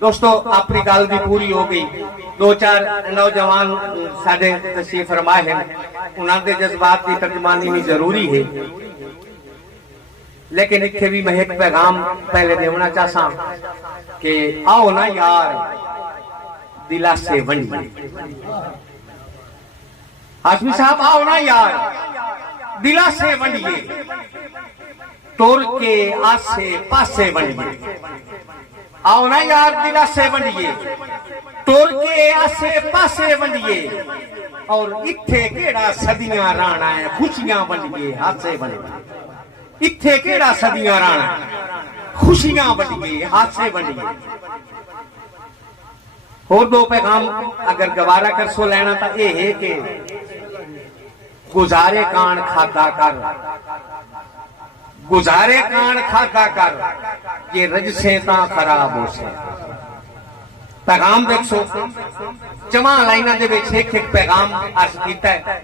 दोस्तों अपनी गल भी पूरी हो गई। दो चार नौजवान साडे तशरीफ फरमा है, उन्होंने जज्बात की तर्जमानी भी जरूरी है, लेकिन इत्थे भी मैं एक पैगाम पहले देना चाहता कि आओ ना यार दिलासे वंडिए। हाशमी साहब आओ ना यार दिलासे वंडिए, तोड़ के आसे पासे वंडिए। आओ ना यार दिलासे वंडिए, तोड़ के आसे पासे वंडिए, और इत्थे केड़ा सदियां राणा है खुशियां वंडिए हासे वंडिए। इत्थे केड़ा सदियां राणा खुशियां वंडिए हासे वंडिए। और दो पैगाम अगर गवारा कर सो लेना तो यह है कि गुजारे कान खाता कर, गुजारे कान खाता कर, ये रजसे ता खराब हो से। पैगाम देखो चमा लाइना दे विच एक एक पैगाम अर्ज कीता है।